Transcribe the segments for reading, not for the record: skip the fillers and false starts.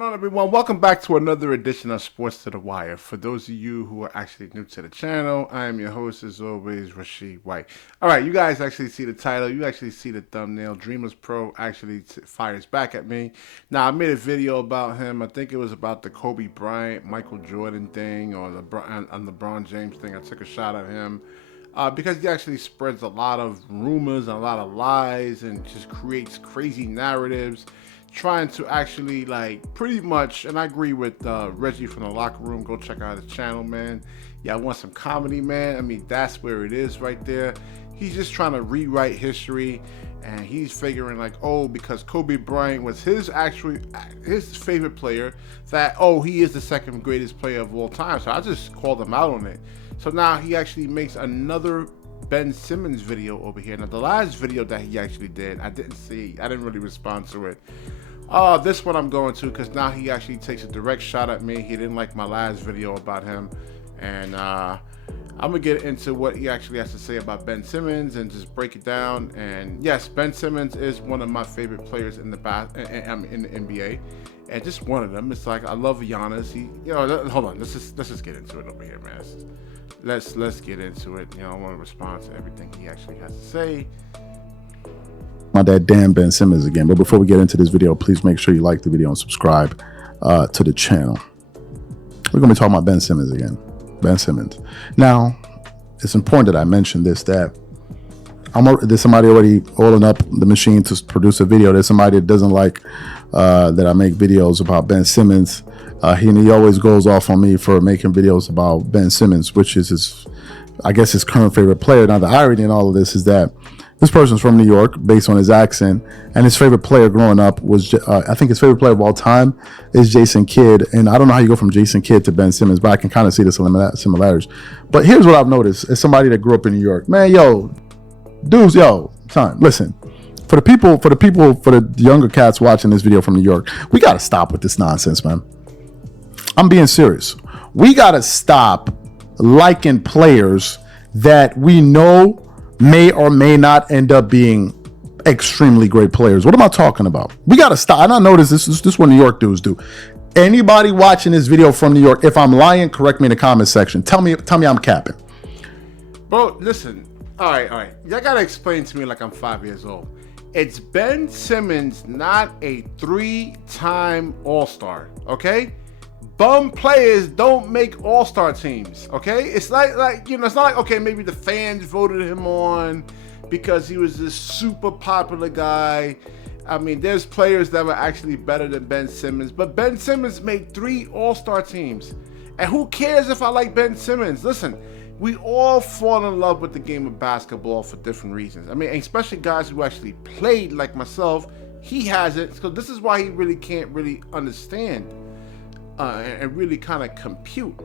going on, everyone? Welcome back to another edition of Sports to the Wire. For those of you who are actually new to the channel, I am your host, as always, Rasheed White. All right, you guys actually see the title. You actually see the thumbnail. Dreamerspro actually fires back at me. Now, I made a video about him. I think it was about the Kobe Bryant, Michael Jordan thing, or the LeBron James thing. I took a shot at him. Because he actually spreads a lot of rumors and a lot of lies and just creates crazy narratives, trying to actually, like, pretty much, and I agree with Reggie from the locker room. Go check out his channel, man. Yeah, I want some comedy, man. I mean, that's where it is right there. He's just trying to rewrite history, and he's figuring like, oh, because Kobe Bryant was his favorite player, that, oh, he is the second greatest player of all time. So I just called him out on it. So now he actually makes another Ben Simmons video over here. Now, the last video that he actually did, I didn't really respond to it. This one I'm going to, because now he actually takes a direct shot at me. He didn't like my last video about him. And I'm going to get into what he actually has to say about Ben Simmons and just break it down. And yes, Ben Simmons is one of my favorite players in the NBA. And just one of them. It's like, I love Giannis. Hold on. Let's just get into it over here, man. Let's get into it. I want to respond to everything he actually has to say. My dad, damn Ben Simmons again. But before we get into this video, please make sure you like the video and subscribe to the channel. We're going to be talking about Ben Simmons again. Ben Simmons. Now, it's important that I mention this, that there's somebody already oiling up the machine to produce a video. There's somebody that doesn't like that I make videos about Ben Simmons. He always goes off on me for making videos about Ben Simmons, which is his current favorite player. Now, the irony in all of this is that this person's from New York, based on his accent, and his favorite player growing up was, I think his favorite player of all time is Jason Kidd. And I don't know how you go from Jason Kidd to Ben Simmons, but I can kind of see the similarities. But here's what I've noticed as somebody that grew up in New York. Man, dudes, son, listen. For the younger cats watching this video from New York, we got to stop with this nonsense, man. I'm being serious. We got to stop liking players that we know may or may not end up being extremely great players. What am I talking about? We got to stop. And I know this is what New York dudes do. Anybody watching this video from New York, if I'm lying, correct me in the comment section. Tell me I'm capping. Bro, listen. All right. Y'all got to explain to me like I'm 5 years old. It's Ben Simmons, not a 3-time All-Star, okay? Bum players don't make all-star teams, okay? It's like it's not like, okay, maybe the fans voted him on because he was this super popular guy. I mean, there's players that were actually better than Ben Simmons, but Ben Simmons made 3 all-star teams. And who cares if I like Ben Simmons? Listen, we all fall in love with the game of basketball for different reasons. I mean, especially guys who actually played like myself. He hasn't, so this is why he really can't really understand and really kind of compute.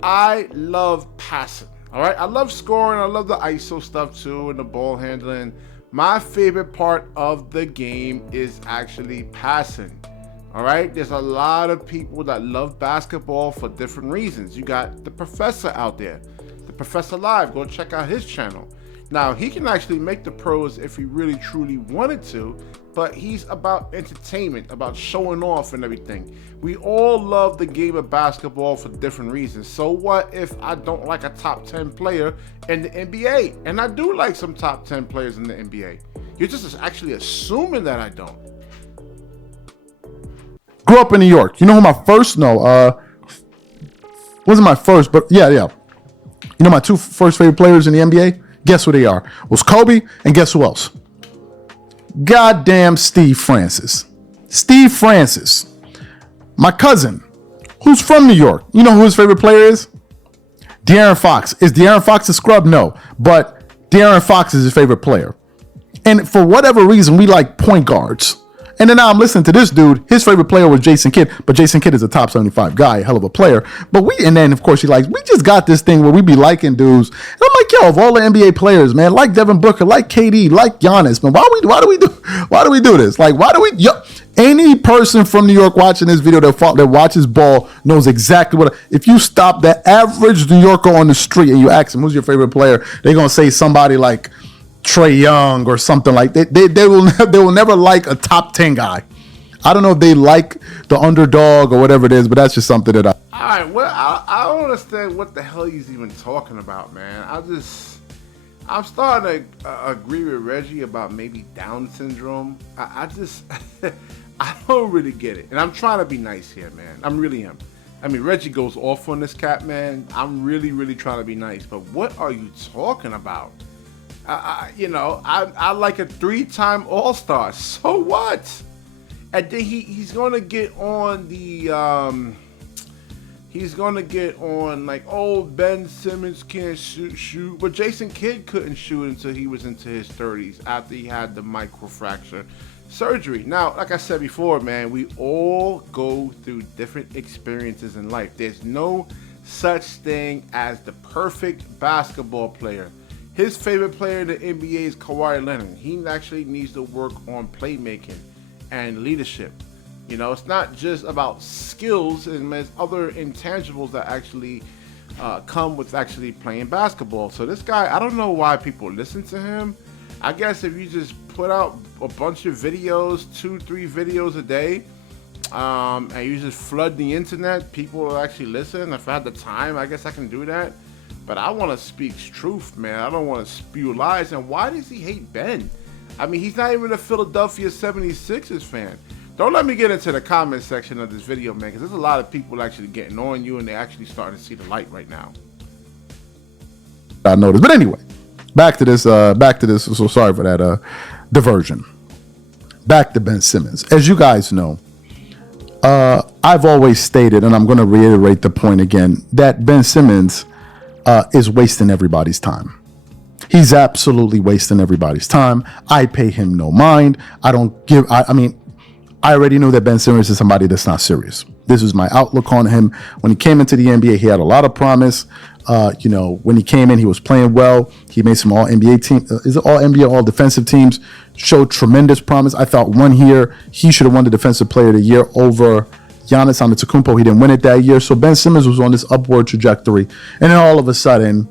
I love passing, all right? I love scoring. I love the ISO stuff too and the ball handling. My favorite part of the game is actually passing, all right? There's a lot of people that love basketball for different reasons. You got the professor out there. The Professor Live, go check out his channel. Now, he can actually make the pros if he really truly wanted to, but he's about entertainment, about showing off and everything. We all love the game of basketball for different reasons. So what if I don't like a top 10 player in the NBA? And I do like some top 10 players in the NBA. You're just actually assuming that I don't. Grew up in New York. You know who my first, wasn't my first, but yeah. You know my 2 first favorite players in the NBA? Guess who they are? It was Kobe, and guess who else? Goddamn Steve Francis. Steve Francis. My cousin, who's from New York. You know who his favorite player is? De'Aaron Fox. Is De'Aaron Fox a scrub? No. But De'Aaron Fox is his favorite player. And for whatever reason, we like point guards. And then now I'm listening to this dude. His favorite player was Jason Kidd, but Jason Kidd is a top 75 guy, hell of a player. And then of course we just got this thing where we be liking dudes. And I'm like, yo, of all the NBA players, man, like Devin Booker, like KD, like Giannis, man, why do we do this? Like, any person from New York watching this video that watches ball knows exactly if you stop the average New Yorker on the street and you ask him, who's your favorite player? They're going to say somebody like Trae Young or something like that. They will never like a top 10 guy. I don't know if they like the underdog or whatever it is, but that's just something that All right, well, I don't understand what the hell he's even talking about, man. I'm starting to agree with Reggie about maybe Down syndrome. I just, I don't really get it. And I'm trying to be nice here, man. I'm really am. I mean, Reggie goes off on this cat, man. I'm really, really trying to be nice. But what are you talking about? I like a 3-time All-Star. So what? And then he's going to get on the... He's gonna get on like, oh, Ben Simmons can't shoot, but Jason Kidd couldn't shoot until he was into his 30s after he had the microfracture surgery. Now, like I said before, man, we all go through different experiences in life. There's no such thing as the perfect basketball player. His favorite player in the NBA is Kawhi Leonard. He actually needs to work on playmaking and leadership. You know, it's not just about skills, and there's other intangibles that actually come with actually playing basketball. So this guy, I don't know why people listen to him. I guess if you just put out a bunch of videos, 2-3 videos a day, and you just flood the internet, people will actually listen. If I had the time, I guess I can do that. But I want to speak truth, man. I don't want to spew lies. And why does he hate Ben? I mean, he's not even a Philadelphia 76ers fan. Don't let me get into the comment section of this video, man, because there's a lot of people actually getting on you, and they're actually starting to see the light right now. I noticed. But anyway, back to this. So sorry for that diversion. Back to Ben Simmons. As you guys know, I've always stated, and I'm going to reiterate the point again, that Ben Simmons is wasting everybody's time. He's absolutely wasting everybody's time. I pay him no mind. I don't give. I mean, I already knew that Ben Simmons is somebody that's not serious. This is my outlook on him. When he came into the NBA, he had a lot of promise. When he came in, he was playing well. He made some All NBA team, All NBA, All Defensive teams. Showed tremendous promise. I thought 1 year he should have won the Defensive Player of the Year over Giannis Antetokounmpo. He didn't win it that year. So Ben Simmons was on this upward trajectory, and then all of a sudden,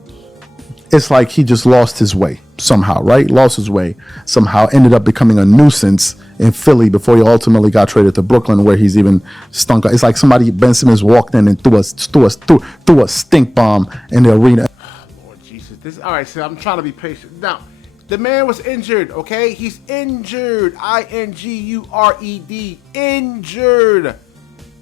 it's like he just lost his way somehow, right? Lost his way somehow. Ended up becoming a nuisance in Philly before he ultimately got traded to Brooklyn, where he's even stunk. It's like Ben Simmons walked in and threw a stink bomb in the arena. Lord Jesus. All right, so I'm trying to be patient. Now, the man was injured, okay? He's injured. I-N-G-U-R-E-D. Injured.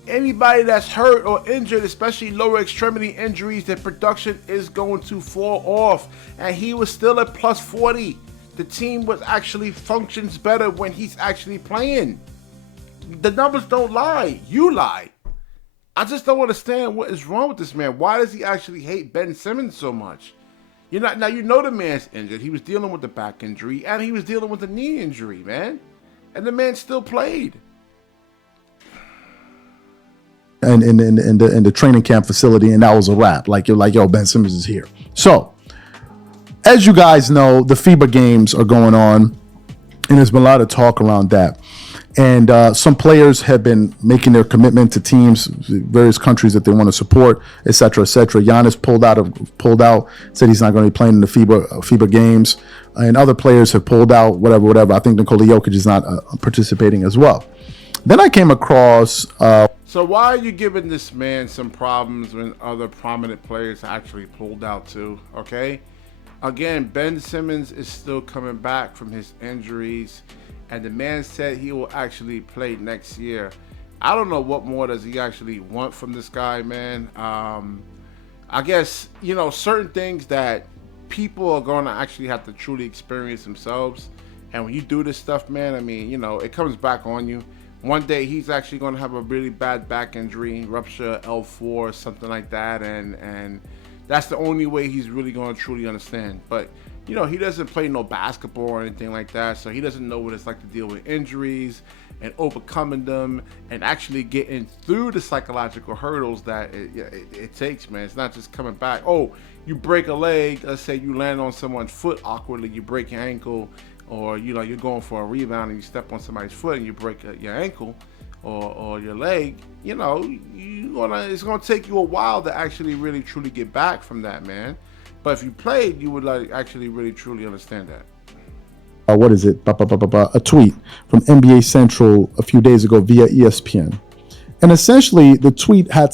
Anybody that's hurt or injured, especially lower extremity injuries, their production is going to fall off. And he was still at plus 40. The team was actually functions better when he's actually playing. The numbers don't lie. You lie. I just don't understand what is wrong with this man. Why does he actually hate Ben Simmons so much? Now you know the man's injured. He was dealing with the back injury and he was dealing with the knee injury, man. And the man still played. And in the training camp facility, and that was a wrap. Like, you're like, yo, Ben Simmons is here. So, as you guys know, the FIBA games are going on, and there's been a lot of talk around that. And some players have been making their commitment to teams, various countries that they want to support, et cetera, et cetera. Giannis pulled out, said he's not going to be playing in the FIBA games, and other players have pulled out, whatever. I think Nikola Jokic is not participating as well. Then I came across. So why are you giving this man some problems when other prominent players actually pulled out too? Okay. Again, Ben Simmons is still coming back from his injuries, and the man said he will actually play next year. I don't know what more does he actually want from this guy, man. I guess, certain things that people are going to actually have to truly experience themselves. And when you do this stuff, man, I mean, it comes back on you. One day he's actually going to have a really bad back injury, rupture L4, something like that, and that's the only way he's really going to truly understand. But, he doesn't play no basketball or anything like that, so he doesn't know what it's like to deal with injuries and overcoming them and actually getting through the psychological hurdles that it takes, man. It's not just coming back. Oh, you break a leg, let's say you land on someone's foot awkwardly, you break your ankle, or you're going for a rebound and you step on somebody's foot and you break your ankle or your leg. It's gonna take you a while to actually really truly get back from that, man. But if you played, you would actually really truly understand that. what is it? A tweet from NBA Central a few days ago via ESPN. And essentially, the tweet had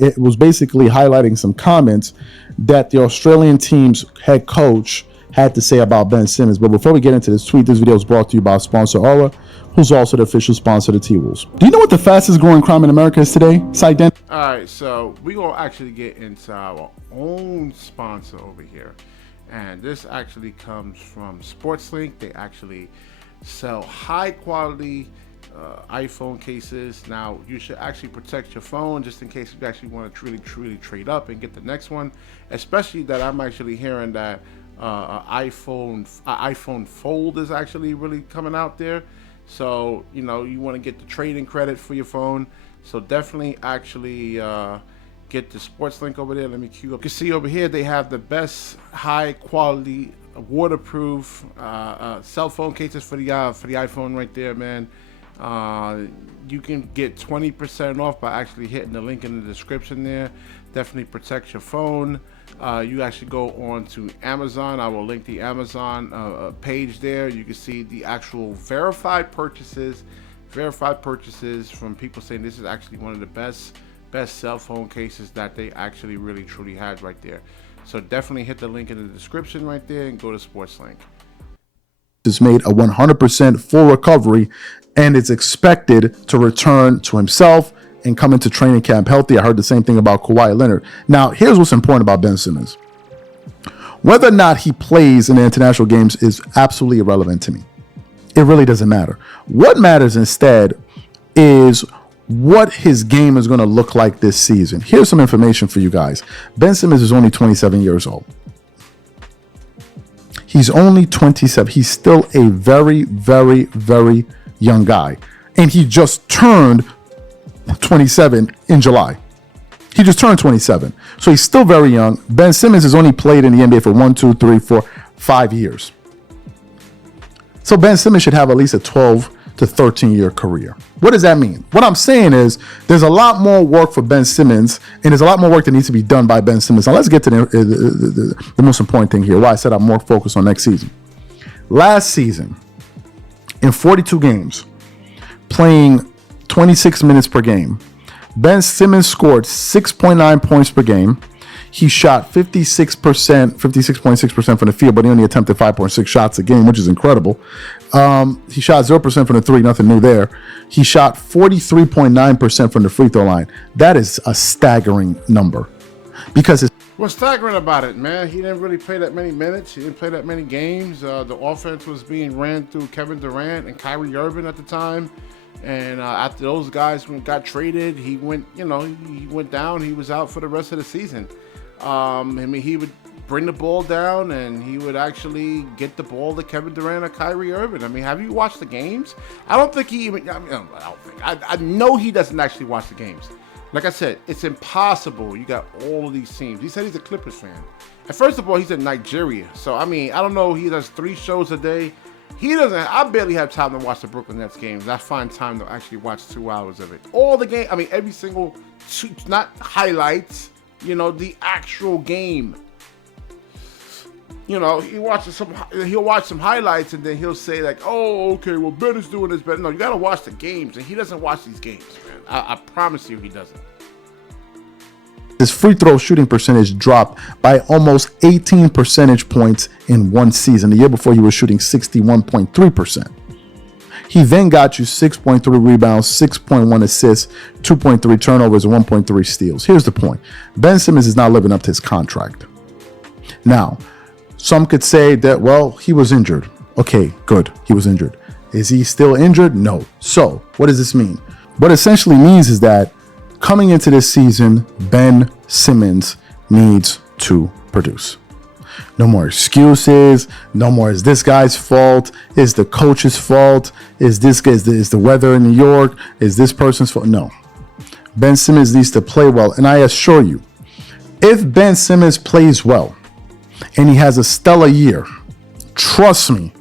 it was basically highlighting some comments that the Australian team's head coach had to say about Ben Simmons. But before we get into this tweet, this video is brought to you by sponsor Aura, who's also the official sponsor of the T-Wolves. Do you know what the fastest growing crime in America is today? All right, so we're going to actually get into our own sponsor over here. And this actually comes from SportsLink. They actually sell high quality iPhone cases. Now, you should actually protect your phone just in case you actually want to truly trade up and get the next one. Especially that I'm actually hearing that iPhone Fold is actually really coming out there. So, you know, you want to get the trading credit for your phone. So definitely actually get the SportsLink over there. Let me cue up. You can see over here they have the best high quality waterproof cell phone cases for the iPhone right there, man. You can get 20% off by actually hitting the link in the description there. Definitely protect your phone. You actually go on to Amazon. I will link the Amazon page there. You can see the actual verified purchases from people saying this is actually one of the best cell phone cases that they actually really truly had right there. So definitely hit the link in the description right there and go to SportsLink. Has made a 100% full recovery and is expected to return to himself and come into training camp healthy. I heard the same thing about Kawhi Leonard. Now, here's what's important about Ben Simmons. Whether or not he plays in the international games is absolutely irrelevant to me. It really doesn't matter. What matters instead is what his game is going to look like this season. Here's some information for you guys. Ben Simmons is only 27 years old. He's only 27. He's still a very, very, very young guy. And he just turned 27 in July. He just turned 27. So he's still very young. Ben Simmons has only played in the NBA for 1, 2, 3, 4, 5 years. So Ben Simmons should have at least a 12 to 13 year career. What does that mean? What I'm saying is there's a lot more work for Ben Simmons, and there's a lot more work that needs to be done by Ben Simmons. Now let's get to the most important thing here, why I said I'm more focused on next season. Last season, in 42 games, playing 26 minutes per game, Ben Simmons scored 6.9 points per game. He shot 56.6% from the field, but he only attempted 5.6 shots a game, which is incredible. He shot 0% from the three, nothing new there. He shot 43.9% from the free throw line. That is a staggering number. Because what's staggering about it, man? He didn't really play that many minutes. He didn't play that many games. The offense was being ran through Kevin Durant and Kyrie Irving at the time. And after those guys got traded, he went down. He was out for the rest of the season. I mean, he would bring the ball down and he would actually get the ball to Kevin Durant or Kyrie Irving. I mean, have you watched the games? I don't think he even, I know he doesn't actually watch the games. Like I said, it's impossible. You got all of these teams. He said he's a Clippers fan. And first of all, he's in Nigeria. So, I mean, I don't know. He does 3 shows a day. I barely have time to watch the Brooklyn Nets games. I find time to actually watch 2 hours of it. All the game, I mean, every single, not highlights, the actual game. He'll watch some highlights and then he'll say like, oh, okay, well, Ben is doing this better. No, you got to watch the games, and he doesn't watch these games, man. I promise you he doesn't. His free throw shooting percentage dropped by almost 18 percentage points in one season. The year before, he was shooting 61.3%. He then got you 6.3 rebounds, 6.1 assists, 2.3 turnovers, and 1.3 steals. Here's the point. Ben Simmons is not living up to his contract. Now, some could say that, well, he was injured. Okay, good. He was injured. Is he still injured? No. So, what does this mean? What it essentially means is that coming into this season, Ben Simmons needs to produce. No more excuses. No more is this guy's fault. Is the coach's fault. Is the weather in New York? Is this person's fault? No. Ben Simmons needs to play well. And I assure you, if Ben Simmons plays well and he has a stellar year, trust me,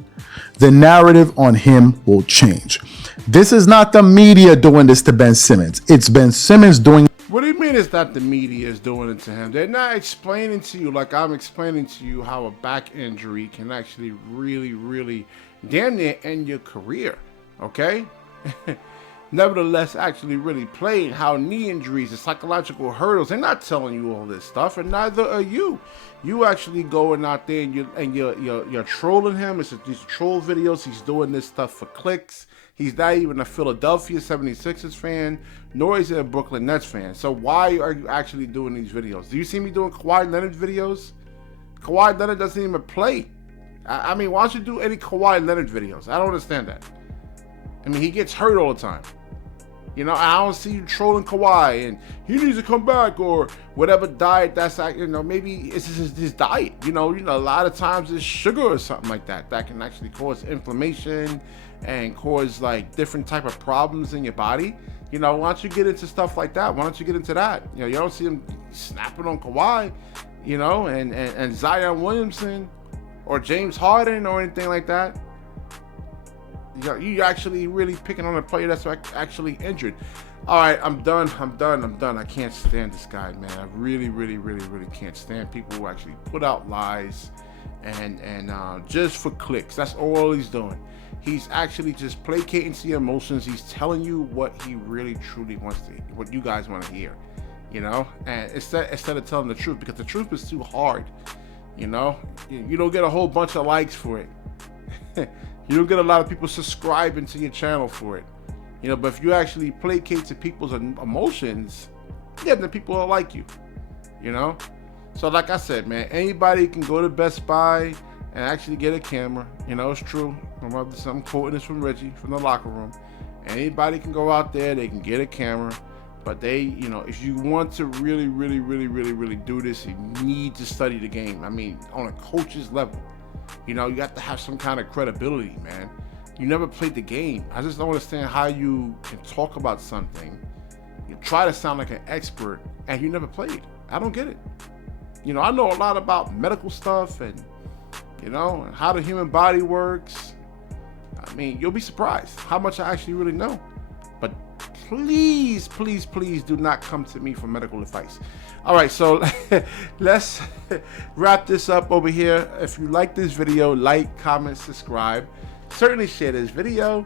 the narrative on him will change. This is not the media doing this to Ben Simmons. It's Ben Simmons doing. What do you mean it's not the media is doing it to him? They're not explaining to you like I'm explaining to you how a back injury can actually really, really damn near end your career, okay? Nevertheless, actually really playing how knee injuries and psychological hurdles, they're not telling you all this stuff, and neither are you. You actually going out there and you're trolling him. It's these troll videos. He's doing this stuff for clicks. He's not even a Philadelphia 76ers fan, nor is he a Brooklyn Nets fan. So why are you actually doing these videos? Do you see me doing Kawhi Leonard videos? Kawhi Leonard doesn't even play. I mean, why don't you do any Kawhi Leonard videos? I don't understand that. I mean, he gets hurt all the time. You know, I don't see you trolling Kawhi and he needs to come back or whatever diet that's, you know, maybe it's his diet. You know, a lot of times it's sugar or something like that that can actually cause inflammation and cause like different type of problems in your body. You know, why don't you get into stuff like that? Why don't you get into that? You know, you don't see him snapping on Kawhi, you know, and Zion Williamson or James Harden or anything like that. You actually really picking on a player that's actually injured. All right, I'm done. I can't stand this guy, man. I really can't stand people who actually put out lies and just for clicks. That's all he's doing. He's actually just placating to your emotions. He's telling you what he really truly wants to, what you guys want to hear, you know. And instead of telling the truth, because the truth is too hard, you know. You don't get a whole bunch of likes for it. You don't get a lot of people subscribing to your channel for it, you know. But if you actually placate to people's emotions, yeah, then people will like you, you know. So like I said, man, anybody can go to Best Buy and actually get a camera. You know, it's true. I'm quoting this from Reggie from the locker room. Anybody can go out there, they can get a camera. But they, you know, if you want to really do this, you need to study the game. I mean, on a coach's level. You know, you have to have some kind of credibility, man. You never played the game. I just don't understand how you can talk about something, you try to sound like an expert, and you never played. I don't get it. You know, I know a lot about medical stuff and, you know, and how the human body works. I mean, you'll be surprised how much I actually really know. But please do not come to me for medical advice. All right, so let's wrap this up over here. If you like this video, like, comment, subscribe. Certainly share this video.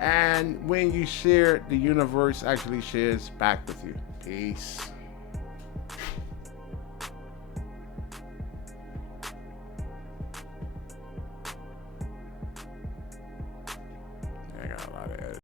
And when you share, the universe actually shares back with you. Peace.